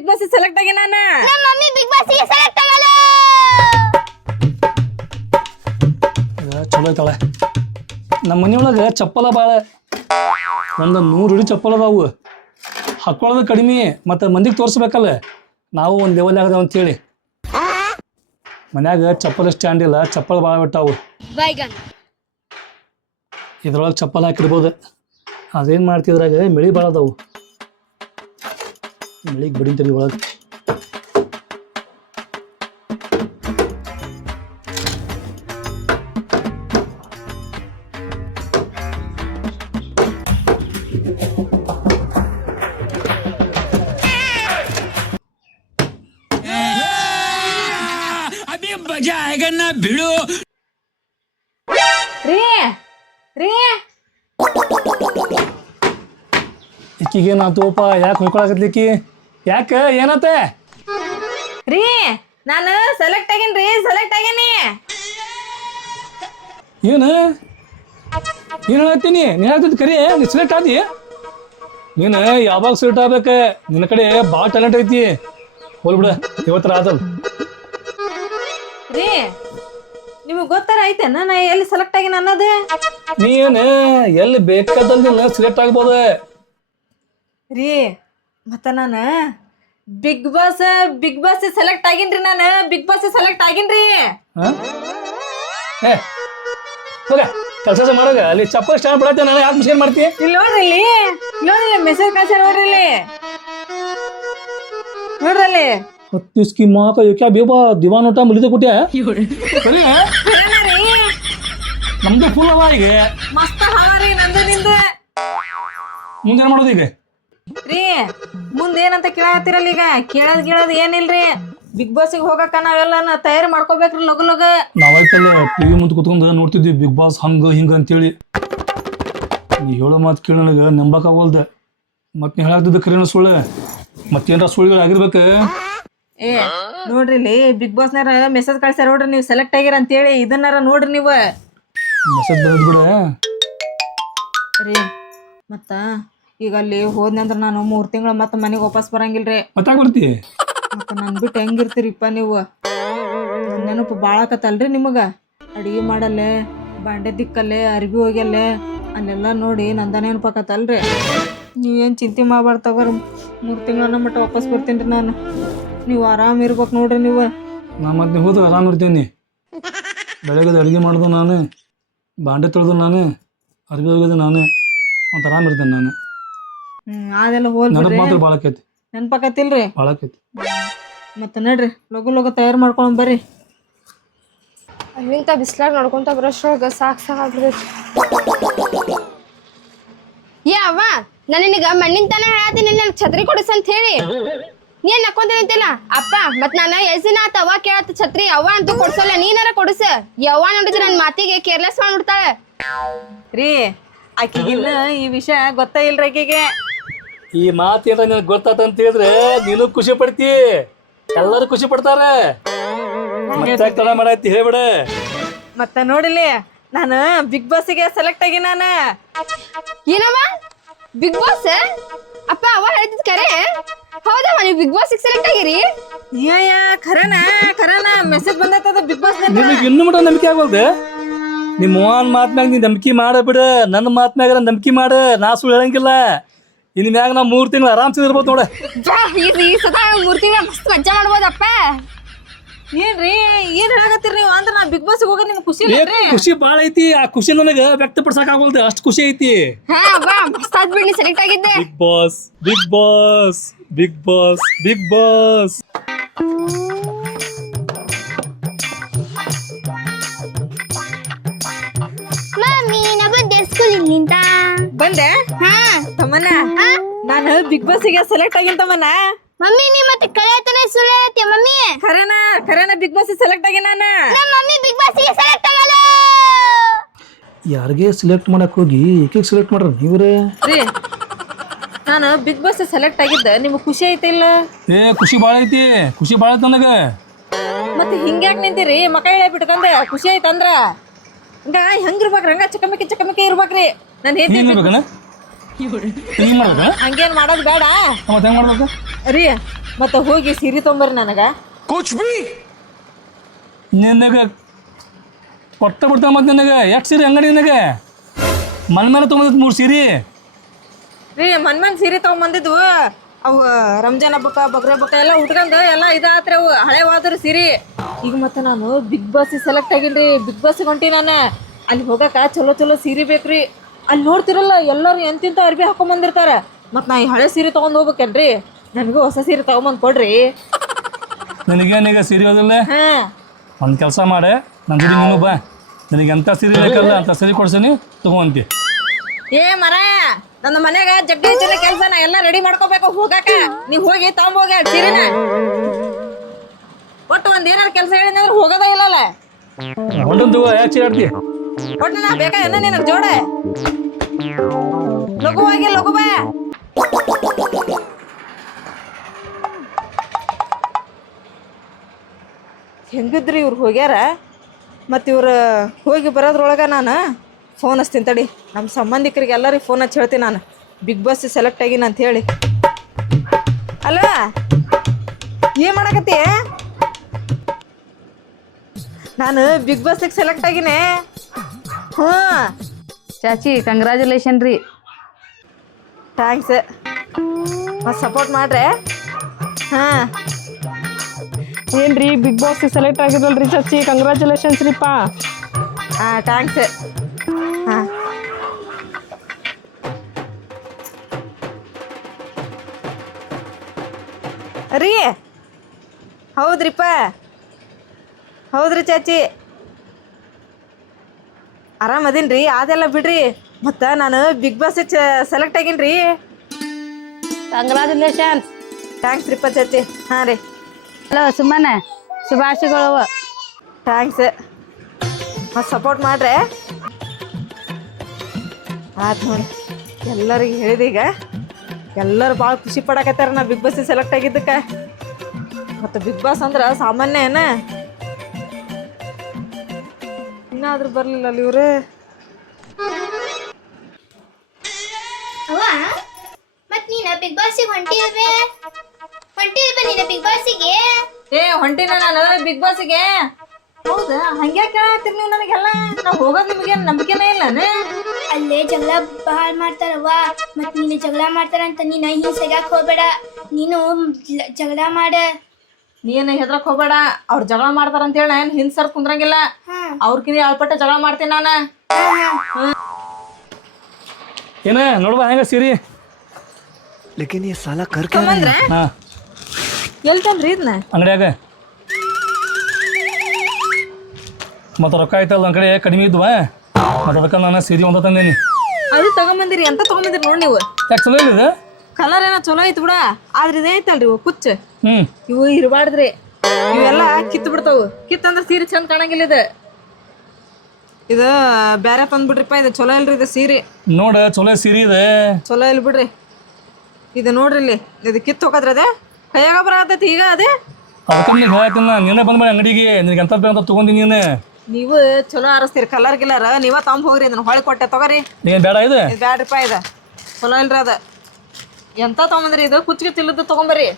Big boss select ಆಗಿ ನಾನ ನಮ್ಮ ಮಮ್ಮಿ ಬಿಗ್ ಬಾಸ್ ಗೆ ಸೆಲೆಕ್ಟ್ ಆಗಲ್ಲ. ಚಲೋ ಐತಾಳೆ. ನಮ್ಮ ಮನೆಯೊಳಗೆ ಚಪ್ಪಲ ಭಾಳ, ಒಂದು 100 ಜೋಡಿ ಚಪ್ಪಲ್ ಅದಾವು. ಹಾಕೊಳ್ಳೋದು ಕಡಿಮೆ, ಮತ್ತು ಮಂದಿಗೆ ತೋರಿಸ್ಬೇಕಲ್ಲ ನಾವು ಒಂದು ಲೆವೆಲ್ ಆಗದ ಅಂತೇಳಿ. ಮನ್ಯಾಗ ಚಪ್ಪಲ್ ಸ್ಟ್ಯಾಂಡ್ ಇಲ್ಲ, ಚಪ್ಪಲ್ ಭಾಳ ಬಿಟ್ಟಾವು. ಇದ್ರೊಳಗೆ ಚಪ್ಪಲ್ ಹಾಕಿರ್ಬೋದು. ಅದೇನು ಮಾಡ್ತಿದ್ರಾಗ ಮಳೆ ಭಾಳ ಅದಾವು. ಮಳಿಗೆ ಬಡಿಂತರಿ ಒಳಗೆ. मजा आएगा ना भिड़ो. ರೀ ರೀ ಈಕಿಗೇನಾತೋಪ? ಯಾಕೆ ಹೊಯ್ಕೊಳಕತ್ಲಿಕ್ಕಿ? ಯಾಕೆ ಏನತ್ತೆ? ರೀ ನಾನು ಸೆಲೆಕ್ಟ್ ಆಗೇನ್ರಿ, ಸೆಲೆಕ್ಟ್ ಆಗೇನಿ. ಏನು ಹೇಳತ್ತೀನಿ? ನೀ ಹೇಳ್ತಿದ್ ಕರಿ, ನೀ ಸೆಲೆಕ್ಟ್ ಆದಿ? ನೀನು ಯಾವಾಗ ಸೆಲೆಕ್ಟ್ ಆಗ್ಬೇಕ? ನಿನ್ನ ಕಡೆ ಭಾಳ ಟ್ಯಾಲೆಂಟ್ ಐತಿ. ಹೋಲ್ಬಿಡ, ಇವತ್ತರ ಆದಲ್. ರೀ ನಿಮಗೆ ಗೊತ್ತಾರ ಐತೇನ ನಾ ಎಲ್ಲಿ ಸೆಲೆಕ್ಟ್ ಆಗಿನ ಅನ್ನೋದು? ನೀನು ಎಲ್ಲಿ ಬೇಕಾದಲ್ಲಿ ಸೆಲೆಕ್ಟ್ ಆಗ್ಬೋದು. ರೀ ಮತ್ತ ನಾನು ಬಿಗ್ ಬಾಸ್ ಸೆಲೆಕ್ಟ್ ಆಗಿನ್ರಿ. ನಾನು ಬಿಗ್ ಬಾಸ್ ಸೆಲೆಕ್ಟ್ ಆಗಿನ್ರಿ. ಏ ಹೋಗ ಕೆಲಸ ಮಾಡಾಗ ಅಲ್ಲಿ ಚಪ್ಪಲ್ ಸ್ಟ್ಯಾಂಡ್ ಬಿಡತ್ತೆ. ನಾನು ಯಾಕೆ ಮಿಷನ್ ಮಾಡ್ತಿ? ಇಲ್ಲಿ ನೋಡ್ರಿ, ಇಲ್ಲಿ ನೋಡ್ರಿ ಮೆಸೇಜ್ ಕಳ್ಸ್ಯಾರ ನೋಡ್ರಿ, ಇಲ್ಲಿ ನೋಡ್ರಲ್ಲಿ. 32 की माँ का ये क्या बेबा दीवान उठा मुझे कुटिया ಸರಿ ನಮ್ದು ಫುಲ್ ಅವ. ಈಗ ಮಸ್ತ್ ಹಾವಾರಿ ನಂದು ನಿಂದು. ಮುಂದೇನು ಮಾಡೋದು ಈಗ? ರೀ ಮುಂದೆ ಏನಂತ ಕೇಳತ್ತೀರಲ್ಲ? ಈಗ ಕೇಳೋದ್ ಏನಿಲ್ರಿ. ಬಿಗ್ ಬಾಸ್ಗೆ ಹೋಗಕ್ಕ ನಾವೆಲ್ಲ ತಯಾರಿ ಮಾಡ್ಕೋಬೇಕ್ರಿ ಲಗು ಲಗು. ನಾವಾಯ್ತಲ್ಲ ಟಿವಿ ಮುಂದೆ ಕುತ್ಕೊಂಡು ನೋಡ್ತಿದ್ವಿ ಬಿಗ್ ಬಾಸ್ ಹಂಗ ಹಿಂಗ ಅಂತೇಳಿ. ನೀ ಹೇಳೋ ಮಾತು ಕೇಳಿ ನನಗೆ ನಂಬಕ್ಕಾಗಲ್ದೆ. ಮತ್ತೆ ನೀ ಹೇಳಾಗ್ತಿದ್ದ ಕರೆನ ಸುಳ್ಳು, ಮತ್ತೇನಾರ ಸುಳ್ಳುಗಳು ಆಗಿರ್ಬೇಕು. ಏ ನೋಡ್ರಿ, ಇಲ್ಲಿ ಬಿಗ್ ಬಾಸ್ನಾರ ಮೆಸೇಜ್ ಕಳ್ಸ್ಯಾರ ನೋಡ್ರಿ, ನೀವು ಸೆಲೆಕ್ಟ್ ಆಗಿರ ಅಂತೇಳಿ. ಇದನ್ನಾರ ನೋಡ್ರಿ ನೀವು. ಮೆಸೇಜ್ ಬರೋದು ಬಿಡ ರೀ. ಮತ್ತ ಈಗ ಅಲ್ಲಿ ಹೋದ್ನಂದ್ರ ನಾನು 3 ತಿಂಗಳ ಮತ್ತೆ ಮನೆಗೆ ವಾಪಸ್ ಬರಂಗಿಲ್ರಿ. ಮತ್ತೆ ಬರ್ತಿ? ಮತ್ತೆ ನನ್ ಬಿಟ್ಟು ಹೆಂಗಿರ್ತೀರಿಪ್ಪ ನೀವು? ನೆನಪು ಭಾಳ ಆಕತ್ತಲ್ರಿ ನಿಮಗ. ಅಡಿಗೆ ಮಾಡಲ್ಲೇ, ಬಾಂಡೆ ದಿಕ್ಕಲ್ಲೇ, ಅರ್ಬಿ ಹೋಗ್ಯಲ್ಲೇ, ಅಲ್ಲೆಲ್ಲ ನೋಡಿ ನಂದ ನೆನಪಾಕತ್ತಲ್ರಿ. ನೀವೇನು ಚಿಂತೆ ಮಾಡಬಾರ್ದು ತಗೋರಿ. 3 ತಿಂಗಳ ಮಟ್ಟ ವಾಪಸ್ ಬರ್ತೀನಿ ರೀ ನಾನು. ನೀವು ಆರಾಮ್ ಇರ್ಬೇಕು ನೋಡ್ರಿ ನೀವು. ನಾ ಮತ್ತೆ ಹೋದ್ರೆ ಆರಾಮ್ ಇರ್ತೀನಿ. ಬೆಳಗ್ಗೆ ಅಡುಗೆ ಮಾಡೋದು ನಾನು, ಬಾಂಡೆ ತೊಳೆದು ನಾನು, ಅರ್ಬಿ ಹೋಗೋದು ನಾನು, ಮತ್ತು ಆರಾಮ್ ಇರ್ತೇನೆ ನಾನು. ಅದೆಲ್ಲ ಹೋಲ್ ನೆನಪು ಮಾತ್ರ ಭಾಳ ಆಕೈತಿ. ನೆನಪಾಕತ್ತಿಲ್ರಿ? ಭಾಳ ಆಕೈತಿ. ಮತ್ತೆ ನಡ್ರಿ ಲಗು ಲಗು ತಯಾರು ಮಾಡ್ಕೊಂಡ್ ಬರ್ರಿ. ಅಲ್ಲಿಂತ ಬಿಸ್ಲಾಗ ನಡ್ಕೊಂತ ಬರೋಷ್ರೊಳಗ ಸಾಕಾಗ್ಬಿಡ್ತೈತಿ. ಏ ಅವ್ವ, ನಾನು ನಿನಗ ಮಣ್ಣಿನ ತನ ಹೇಳತ್ತೀನಿ ನನಗೆ ಛತ್ರಿ ಕೊಡಿಸ್ ಅಂತ ಹೇಳಿ. ನೀನ್ ನಕ್ಕೊಂತ ನಿಂತಿಲ್ಲ ಅಪ್ಪ. ಮತ್ ನಾನು ಎಷ್ಟ್ ದಿನ ಆತ ಅವ್ವ ಕೇಳತ್ತ ಛತ್ರಿ. ಅವ್ವ ಅಂತೂ ಕೊಡ್ಸಲ್ಲ, ನೀನಾರ ಕೊಡಿಸ. ಯವ್ವ ನೋಡಿದ್ರೆ ನನ್ನ ಮಾತಿಗೆ ಕೇರ್ಲೆಸ್ ಮಾಡ್ಬಿಡ್ತಾಳೆ. ರೀ ಆಕಿಗಿನ್ನ ಈ ವಿಷಯ ಗೊತ್ತಾ ಇಲ್ರಿ ಆಕಿಗೆ. ಈ ಮಾತೇನ ನಿನಗೆ ಗೊತ್ತಾತಂತ ಹೇಳಿದ್ರೆ ನೀನು ಖುಷಿ ಪಡ್ತಿ, ಎಲ್ಲರೂ ಖುಷಿ ಪಡ್ತಾರ. ಮತ್ತೆ ತಡ ಮಾಡೈತಿ ಹೇಳ್ಬಿಡ. ಮತ್ತ ನೋಡಿಲಿ, ನಾನು ಬಿಗ್ ಬಾಸ್ಗೆ ಸೆಲೆಕ್ಟ್ ಆಗಿ ನಾನು. ಏನವ ಬಿಗ್ ಬಾಸ್? ಅಪ್ಪ ಅವ್ವ ಹೇಳ್ತಿದ್ ಕರೆ ಹೌದಮ್ಮ? ನೀವು ಬಿಗ್ ಬಾಸ್ ಸೆಲೆಕ್ಟ್ ಆಗಿರಿ? ಅಯ್ಯ ಖರೇನಾ ಮೆಸೇಜ್ ಬಂದೈತದ ಬಿಗ್ ಬಾಸ್. ನಿನಗೆ ಇನ್ನೂ ಮಟ್ಟ ನಂಬಿಕೆ ಆಗಲ್ದೆ? ನಿಮ್ಮ ಅವ್ವನ ಮಾತ್ಮ್ಯಾಗ ನೀ ನಂಬಿಕೆ ಮಾಡಬಿಡ, ನನ್ನ ಮಾತ್ಮ್ಯಾಗ ನಂಬಿಕೆ ಮಾಡ. ನಾ ಸುಳ್ಳು ಹೇಳಂಗಿಲ್ಲ. ಇನ್ ಮ್ಯಾಗ ನಾ 3 ತಿಂಗಳು ಆರಾಮ್ಸಿ ಇರ್ಬೋದು ನೋಡ. ಈ ಸದಾ 3 ತಿಂಗಳ ಮಸ್ತ್ ಮಜಾ ಮಾಡ್ಬೋದಪ್ಪ. ಏನ್ರಿ ಏನ್ ಹೇಳಕತ್ತೀರಿ ನೀವು? ಅಂದ್ರೆ ನಾ ಬಿಗ್ ಬಾಸ್ ಹೋಗೋದು ನಿಮ್ಗೆ ಖುಷಿ ಇಲ್ರಿ? ಖುಷಿ ಭಾಳ ಐತಿ. ಆ ಖುಷಿ ನನಗೆ ವ್ಯಕ್ತಪಡಿಸಕ್ ಆಗಲ್ದೆ, ಅಷ್ಟು ಖುಷಿ ಐತಿ. ಹಾ ಅವ್ವ, ಮಸ್ತ್ ಆದ್ಬಿಡ್ ನೀ ಸೆಲೆಕ್ಟ್ ಆಗಿದ್ದೆ. Big boss big boss big boss big boss. Mummy ನಾ ಬಂದೆ ಸ್ಕೂಲಿನಿಂದ. ಬಂದೆ ಹಾ ತಮ್ಮನ. ನಾನು ಬಿಗ್ ಬಾಸ್ಗೆ ಸೆಲೆಕ್ಟ್ ಆಗಿನ್ ತಮ್ಮನ. ಮಮ್ಮಿ ನೀ ಮತ್ತೆ ಕಳೆಯತನೇ ಸುಳ್ಳು ಹೇಳ್ತೀಯ ಮಮ್ಮಿ? ಖರೇನ ಬಿಗ್ ಬಾಸ್ ಸೆಲೆಕ್ಟ್ ಆಗಿ ನಾನು. ನಮ್ಮ ಮಮ್ಮಿ ಬಿಗ್ ಬಾಸ್ಗೆ ಸೆಲೆಕ್ಟ್ ಆಗಲ್ಲ. ಯಾರಿಗೆ ಸೆಲೆಕ್ಟ್ ಮಾಡಕ್ ಹೋಗಿ ಏಕೆ ಸೆಲೆಕ್ಟ್ ಮಾಡ್ರ ನೀವ್ರೆ? ರೀ ನಾನು ಬಿಗ್ ಬಾಸ್ ಸೆಲೆಕ್ಟ್ ಆಗಿದ್ದೆ, ನಿಮ್ಗೆ ಖುಷಿ ಐತಿಲ್ಲ? ಏ ಖುಷಿ ಭಾಳ ಐತಿ, ಖುಷಿ ಭಾಳ ಐತಿ ನನಗೆ. ಮತ್ತೆ ಹಿಂಗ್ಯಾಕೆ ನಿಂತೀರಿ? ಮಕ ಇಳೆ ಬಿಟ್ಕೊಂಡೆ ಖುಷಿ ಐತಂದ್ರ ಹಂಗ ಹೆಂಗಿರ್ಬೇಕ್ರಿ? ಹಂಗ ಚಕಮಕಿ ಇರ್ಬೇಕ್ರಿ. ನಾನು ಹಂಗೇನ್ ಮಾಡೋದು ಬೇಡ. ರೀ ಮತ್ತೆ ಹೋಗಿ ಸೀರೆ ತೊಗೊಂಬರ್ರಿ ನನಗೆ. ನಿನಗೆ ಕೊಟ್ಟ ಬಿಡ್ತಾವ ಮತ್ತೆ ನಿನಗೆ ಎಷ್ಟು ಸೀರೆ ಅಂಗಡಿ ನಿನಗೆ ಮನ್ ಮೇಲೆ ತೊಗೊಂಬಂದಿತ್ತು 3 ಸೀರೆ. ರೀ ಮನ್ ಸೀರೆ ತೊಗೊಂಬಂದಿದ್ವು ಅವು ರಂಜಾನ್ ಹಬ್ಬಕ್ಕ ಬಕ್ರ ಹಬ್ಬಕ್ಕ ಎಲ್ಲ ಉಟ್ಕೊಂಡು ಎಲ್ಲ ಇದಾತ್ರಿ ಅವು ಹಳೆವಾದ್ರು ಸೀರೆ. ಈಗ ಮತ್ತೆ ನಾನು ಬಿಗ್ ಬಾಸ್ ಸೆಲೆಕ್ಟ್ ಆಗೀನಿ. ಬಿಗ್ ಬಾಸ್ಗೆ ಹೊಂಟಿ ನಾನು. ಅಲ್ಲಿ ಹೋಗಕ್ಕೆ ಚಲೋ ಚಲೋ ಸೀರೆ ಬೇಕ್ರಿ. ಅಲ್ಲಿ ನೋಡ್ತಿರಲ್ಲ ಎಲ್ಲರೂ ಎಂತಿಂತ ಅರ್ಬಿ ಹಾಕೊಂಬಂದಿರ್ತಾರೆ. ಮತ್ತು ನಾ ಈ ಹಳೆ ಸೀರೆ ತೊಗೊಂಡು ಹೋಗ್ಬೇಕೇನ್ರಿ? ನನಗೂ ಹೊಸ ಸೀರೆ ತೊಗೊಂಬಂದು ಕೊಡ್ರಿ. ನನಗೇನೀಗ ಸೀರೆ ಹೋದಿಲ್ಲ. ಹಾಂ ಒಂದು ಕೆಲಸ ಮಾಡೆ ನನ್ನ ಜೊತೆ ನೀನು ಬಾ. ನನಗೆ ಎಂಥ ಸೀರೆ ಬೇಕಲ್ಲ ಅಂಥ ಸೀರೆ ಕೊಡ್ಸೀನಿ ತೊಗೊಂತಿ. ಏ ಮರ ನನ್ನ ಮನ್ಯಾಗ ಜಗ್ಗಿ ಹೆಚ್ಚಿನ ಕೆಲಸ ನಾ ಎಲ್ಲ ರೆಡಿ ಮಾಡ್ಕೋಬೇಕು ಹೋಗಾಕ. ನೀವು ಹೋಗಿ ತಗೊಂಬೋಗಿ ಸೀರೆನ. ಒಟ್ಟು ಒಂದು ಏನಾರು ಕೆಲಸ ಹೇಳಿದ್ರೆ ಹೋಗೋದೇ ಇಲ್ಲಲ್ಲ. ಹೊಂಟಂದು ಯಾಕೆ ಚೀರಾಡ್ತಿ? ಒಟ್ಟು ನಾ ಬೇಕಾ ಏನ ನಿನಗೆ ಜೋಡ ಲಘುವಾಗಿ ಲಘು ಬಾ. ಹೆಂಗಿದ್ರಿ ಇವ್ರು ಹೋಗ್ಯಾರ. ಮತ್ತು ಇವ್ರು ಹೋಗಿ ಬರೋದ್ರೊಳಗೆ ನಾನು ಫೋನ್ ಹಚ್ತೀನಿ ತಡಿ. ನಮ್ಮ ಸಂಬಂಧಿಕರಿಗೆ ಎಲ್ಲರಿಗೆ ಫೋನ್ ಹಚ್ಚಿ ಹೇಳ್ತೀನಿ ನಾನು ಬಿಗ್ ಬಾಸ್ ಸೆಲೆಕ್ಟ್ ಆಗೀನಿ ಅಂತ ಹೇಳಿ. ಅಲ್ಲ ಏನು ಮಾಡಕತ್ತಿ? ನಾನು ಬಿಗ್ ಬಾಸ್ಗೆ ಸೆಲೆಕ್ಟ್ ಆಗೀನಿ. ಹ್ಞೂ ಚಾಚಿ ಕಂಗ್ರ್ಯಾಚುಲೇಷನ್ ರೀ. ಥ್ಯಾಂಕ್ಸ್. ಮತ್ತು ಸಪೋರ್ಟ್ ಮಾಡ್ರೆ. ಹಾಂ ಏನ್ರಿ ಬಿಗ್ ಬಾಸ್ಗೆ ಸೆಲೆಕ್ಟ್ ಆಗಿದಲ್ರಿ ಚಾಚಿ, ಕಂಗ್ರ್ಯಾಚುಲೇಷನ್ಸ್ ರೀಪ್ಪ. ಹಾಂ ಥ್ಯಾಂಕ್ಸ್. ಹಾಂ ರೀ ಹೌದ್ರಿಪ್ಪ. ಹೌದ್ರಿ ಚಾಚಿ ಆರಾಮದೀನಿ ರೀ. ಅದೆಲ್ಲ ಬಿಡ್ರಿ. ಮತ್ತು ನಾನು ಬಿಗ್ ಬಾಸ್ಗೆ ಸೆಲೆಕ್ಟ್ ಆಗೀನಿ ರೀ. ಕಂಗ್ರ್ಯಾಚುಲೇಷನ್ಸ್. ಥ್ಯಾಂಕ್ಸ್ ರೀಪ್ಪ ಚಾಚಿ. ಹಾಂ ರೀ ಹಲೋ ಸುಮ್ಮನ ಶುಭಾಶಯಗಳು. ಥ್ಯಾಂಕ್ಸ್. ಮತ್ತು ಸಪೋರ್ಟ್ ಮಾಡ್ರೆ. ಆಯ್ತು ನೋಡಿ ಎಲ್ಲರಿಗೆ ಹೇಳಿದೀಗ ಎಲ್ಲರೂ ಭಾಳ ಖುಷಿ ಪಡಕತ್ತಾರ ನಾ ಬಿಗ್ ಬಾಸಿಗೆ ಸೆಲೆಕ್ಟ್ ಆಗಿದ್ದಕ್ಕೆ. ಮತ್ತು ಬಿಗ್ ಬಾಸ್ ಅಂದ್ರೆ ಸಾಮಾನ್ಯ ಏನ? ಇನ್ನಾದ್ರೂ ಬರಲಿಲ್ಲ ಅಲ್ಲಿ ಇವ್ರು. ಅವ್ವ ಮತ್ ನೀನ ಬಿಗ್ ಬಾಸಿಗೆ ಹೊಂಟಿಲ್ವೇ ನೀನ ಬಿಗ್ ಬಾಸಿಗೆ? ಏ ಹೊಂಟಿನ ನಾನು ಬಿಗ್ ಬಾಸಿಗೆ. ಹೌದಾ? ಹಂಗೆ ಕೇಳತ್ತೀರಿ ನೀವು ನನಗೆಲ್ಲ. ನಾವು ಹೋಗೋದು ನಿಮಗೆ ನಂಬಿಕೆನೇ ಇಲ್ಲನೇ? ಅಲ್ಲೇ ಜಗಳ ಬಹಳ ಮಾಡ್ತಾರವ್ವ. ಮತ್ ನೀನು ಜಗಳ ಮಾಡ್ತಾರಂತ ನೀನ ಹಿಂಸೆಗಾಕ್ ಹೋಗ್ಬೇಡ. ನೀನು ಜಗಳ ಮಾಡ. ನೀನು ಹೆದ್ರಕ್ ಹೋಗ್ಬೇಡ. ಅವ್ರು ಜಗಳ ಮಾಡ್ತಾರ ಅಂತ ಹೇಳಿ ನಾನು ಹಿಂದ್ ಸರ್ ಕುಂದ್ರಂಗಿಲ್ಲ. ಅವ್ರಕಿಂತ ಅಳ್ಪಟ್ಟ ಜಗಳ ಮಾಡ್ತೀನಿ ನಾನು. ಏನ ನೋಡ್ಬಾ ಹೆಂಗ ಸೀರೆ. लेकिन ये साला कर क्या रहा है? ಹಾಂ ಎಲ್ಲಿ ತಂದ್ರಿ ಇದನ್ನ? ಅಂಗಡಿಯಾಗ ಮತ್ತು ರೊಕ್ಕ ಆಯ್ತಲ್ಲ ನನ್ನ ಕಡೆ ಕಡಿಮೆ ಇದ್ವಾ. ಮತ್ತು ಅದಕ್ಕೆ ನಾನು ಸೀರೆ ಒಂದ ತಂದೇನಿ. ಅದು ತಗೊಂಬಂದಿರಿ. ಎಂತ ತಗೊಂಬಂದಿರಿ ನೋಡಿ ನೀವು. ಯಾಕೆ ಚಲೋ ಇಲ್ಲ ಇದು? ಕಲರ್ ಏನೋ ಚಲೋ ಐತಿ ಬಿಡ. ಆದ್ರೆ ಇದೇ ಐತಲ್ರಿ ಇವು ಕುಚ್ಚ ಹ್ಞೂ ಇವು ಇರಬಾರ್ದ್ರಿ. ಇವೆಲ್ಲ ಕಿತ್ತು ಬಿಡ್ತಾವು. ಕಿತ್ತಂದ್ರೆ ಸೀರೆ ಚಂದ ಕಾಣಂಗಿಲ್ಲ. ಇದು ಬೇರೆ ತಂದ್ಬಿಡ್ರಿಪ್ಪ. ಇದು ಚಲೋ ಇಲ್ರಿ. ಇದು ಸೀರೆ ನೋಡ ಚಲೋ ಸೀರೆ ಇದೆ. ಚಲೋ ಇಲ್ಲ ಬಿಡ್ರಿ. ಇದು ನೋಡ್ರಿ ಇಲ್ಲಿ ಇದು ಕಿತ್ತು ಹೋಗದ್ರಿ. ಅದೇ ಕೈಯಾಗ ಬರತೈತಿ ಈಗ. ಅದೇ ಅದಕ್ಕೆ ನಿನಗೆ ಹೇಳ್ತೀನಿ ನೀನೇ ಬಂದ ಮೇಲೆ ಅಂಗಡಿಗೆ ನಿನಗೆ ಎಂಥದ್ದು ಬೇಕಂತ ತೊಗೊಂಡಿ ನೀನು. ನೀವು ಚಲೋ ಆರಿಸ್ತೀರಿ ಕಲರ್ ಗಿಲ್ಲರ್. ನೀವ ತಗೊಂಡ್ ಹೋಗ್ರಿ. ಇದನ್ನ ಹೊಳಿ ಕೊಟ್ಟೆ ತಗೋರಿ. ನೀನು ಬೇಡ ಇದು. ಇದು ಬ್ಯಾಡ್ರಿಪ್ಪ. ಇದು ಚಲೋ ಇಲ್ರಿ. ಅದು ಎಂತ ತಗೊಂಬಂದ್ರಿ? ಇದು ಕುಚ್ಚಿಗೆ ತಿಲ್ಲದ್ದು ತಗೊಂಬರ್ರಿ.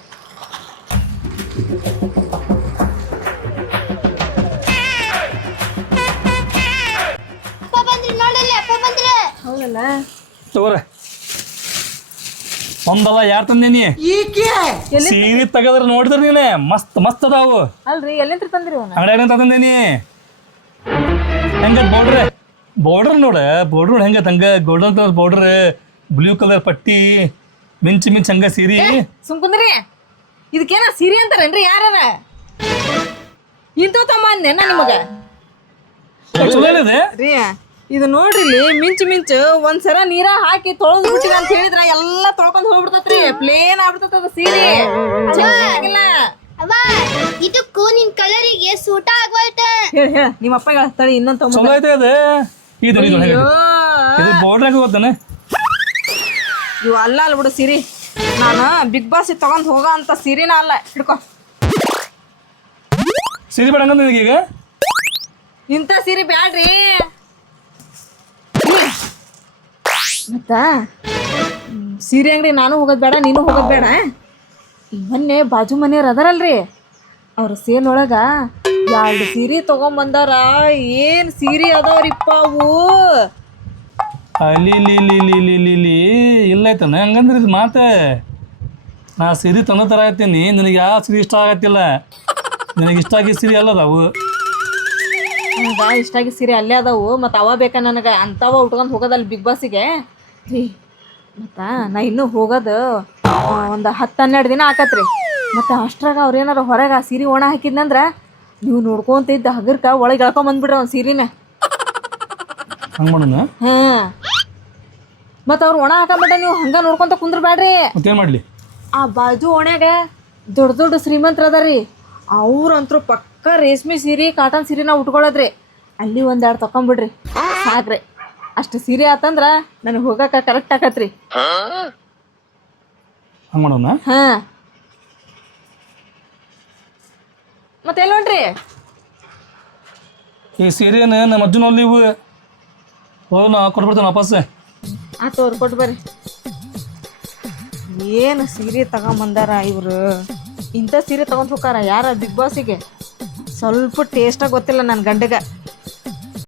ಅಪ್ಪ ಬಂದ್ರಿ ನೋಡಲ್ಲಿ. ಅಪ್ಪ ಬಂದ್ರ. ಹೌದಲ್ಲ? ತಗೋರ ಒಂದಲ್ಲ ಯಾರು ತಂದೇನಿ ಸೀರೆ ತೆಗದ್ರ ನೋಡಿದ್ರ ನೀನೆ ಮಸ್ತ್ ಮಸ್ತ್ ಅದಾವು. ಅಲ್ರಿ ಎಲ್ಲಿಂದ ತಂದ್ರಿ ಅವನ? ಅಂಗಡಿಯಾಗ ತಂದೇನಿ. ಹೆಂಗ ಬಾರ್ಡರ್ ನೋಡ. ಬಾರ್ಡರ್ ಹೆಂಗ ಹಂಗ golden colour border, blue colour ಪಟ್ಟಿ, ಮಿಂಚ್ ಹಂಗ ಸೀರೆ. ಸುಮ್ಕುಂದ್ರಿ. ಇದಕ್ಕೇನ ಸೀರೆ ಅಂತಾರೇನ್ರಿ ಯಾರ? ಇಂಥವ್ ತಮ್ಮ ನಿಮಗ ಚಲೋ ಏನಿದೆ ರೀ. ಇದು ನೋಡ್ರಿ ಇಲ್ಲಿ ಮಿಂಚು ಒಂದ್ಸರ ನೀರ ಹಾಕಿ ತೊಳೆದು ಬಿಟ್ಟಿವಿ ಅಂತ ಹೇಳಿದ್ರ ಎಲ್ಲಾ ತೊಳ್ಕೊಂಡ್ ಹೋಗ್ಬಿಡ್ತತ್ರಿ. ಪ್ಲೇನ್ ಆಗ್ಬಿಡ್ತದ ಸೀರೆ. ಚೆನ್ನಾಗಿಲ್ಲ. ಅವ್ವ ಇದಕ್ಕೂ ನಿನ್ ಕಲರಿಗೆ ಸೂಟ ಆಗ್ವಲ್ತ. ಹೇಳ ನಿಮ್ಮ ಅಪ್ಪ ತಳಿ ಇನ್ನೊಂದ್ ಚಲೋ ತಗೊಂಡ್. ಐತೆ ಅದು. ಇದು ಬಾರ್ಡರ್ ಹೋಗ್ತಾನೆ. ಇವು ಅಲ್ಲ ಬಿಡು ಸೀರೆ. ನಾನು ಬಿಗ್ ಬಾಸ್ ತಗೊಂಡ್ ಹೋಗ ಅಂತ ಸೀರೆನ ಅಲ್ಲ. ಹಿಡ್ಕೊ. ಸೀರೆ ಬೇಡ ಹಂಗಂದ ನಿನಗೀಗ? ಇಂಥ ಸೀರೆ ಬ್ಯಾಡ್ರಿ. ಮತ್ತ ಸೀರೆ ಅಂಗಡಿ ನಾನು ಹೋಗೋದ್ ಬೇಡ, ನೀನು ಹೋಗೋದ್ ಬೇಡ. ಮೊನ್ನೆ ಬಾಜು ಮನೆಯವ್ರು ಅದಾರಲ್ರಿ ಅವ್ರ ಸೇಲ್ ಒಳಗ 2 ಸೀರೆ ತಗೊಂಬಂದಾರ. ಏನ್ ಸೀರೆ ಅದಾವ್ರಿಪ್ಪ ಅವು. ಅಲ್ಲಿ ಇಲ್ಲೈತನ ಹಂಗಂದ್ರೆ ಇದು ಮಾತು. ನಾ ಸೀರೆ ತಂದ ಥರ ಆಯ್ತೀನಿ, ನಿನಗೆ ಯಾವ ಸೀರೆ ಇಷ್ಟ ಆಗತ್ತಿಲ್ಲ. ನಿನಗೆ ಇಷ್ಟ ಆಗಿದ್ದ ಸೀರೆ ಅಲ್ಲ ಅದಾವು. ನನಗೆ ಇಷ್ಟ ಆಗಿ ಸೀರೆ ಅಲ್ಲೇ ಅದಾವು. ಮತ್ತು ಅವ ಬೇಕಾ ನನಗೆ ಅಂಥವ ಉಟ್ಕೊಂಡು ಹೋಗೋದಲ್ಲ ಬಿಗ್ ಬಾಸಿಗೆ ರೀ. ಮತ್ತು ನಾ ಇನ್ನೂ ಹೋಗೋದು ಒಂದು 10-12 ದಿನ ಆಕತ್ರಿ. ಮತ್ತು ಅಷ್ಟ್ರಾಗ ಅವ್ರು ಏನಾರ ಹೊರಗೆ ಆ ಸೀರೆ ಒಣ ಹಾಕಿದ್ನಂದ್ರೆ ನೀವು ನೋಡ್ಕೊಂತಿದ್ದ ಹಗರ್ಕ ಒಳಗೆ ಎಳ್ಕೊಂಬಂದ್ಬಿಡ್ರಿ ಅವ್ನು ಸೀರೆನ. ಹಂಗೆ ಮಾಡೋಣ. ಹಾಂ, ಮತ್ತು ಅವ್ರು ಒಣ ಹಾಕೊಂಬಿಟ್ಟ ನೀವು ಹಂಗೆ ನೋಡ್ಕೊಂತ ಕುಂದ್ರಬೇಡ್ರಿ. ಮತ್ತೇನು ಮಾಡಲಿ? ಆ ಬಾಜು ಓಣ್ಯಾಗ ದೊಡ್ಡ ದೊಡ್ಡ ಶ್ರೀಮಂತರ ಅದಾರ್ರಿ. ಅವ್ರಂತರೂ ಪಕ್ಕ ರೇಷ್ಮೆ ಸೀರೆ ಕಾಟನ್ ಸೀರೆನ ಉಟ್ಕೊಳ್ಳೋದ್ರಿ. ಅಲ್ಲಿ 1-2 ತಕೊಂಬಿಡ್ರಿ ಸಾಕ್ರಿ. ಅಷ್ಟು ಸೀರೆ ಆತಂದ್ರೆ ನನಗೆ ಹೋಗಕ್ಕೆ ಕರೆಕ್ಟ್ ಆಕತ್ರಿ. ಹಂಗೆ ಮಾಡೋಣ. ಹಾಂ, ಮತ್ತೆ ಎಲ್ಲೋಣ್ರಿ? ಈ ಸೀರೆನ ನಮ್ಮ ಅಜ್ಜನಲ್ಲಿ ಇವು ಹೋಗಿ ನಾ ಕೊಟ್ಬಿಡ್ತೇನೆ ವಾಪಸ್. ಆತು, ಅವ್ರು ಕೊಟ್ಟು ಬರ್ರಿ. ಏನು ಸೀರೆ ತಗೊಂಬಂದಾರ ಇವರು. ಇಂಥ ಸೀರೆ ತಗೊಂಡು ಹೋಗಾರ ಯಾರ ಬಿಗ್ ಬಾಸಿಗೆ? ಸ್ವಲ್ಪ ಟೇಸ್ಟಾಗಿ ಗೊತ್ತಿಲ್ಲ ನನ್ನ ಗಂಡಗೆ.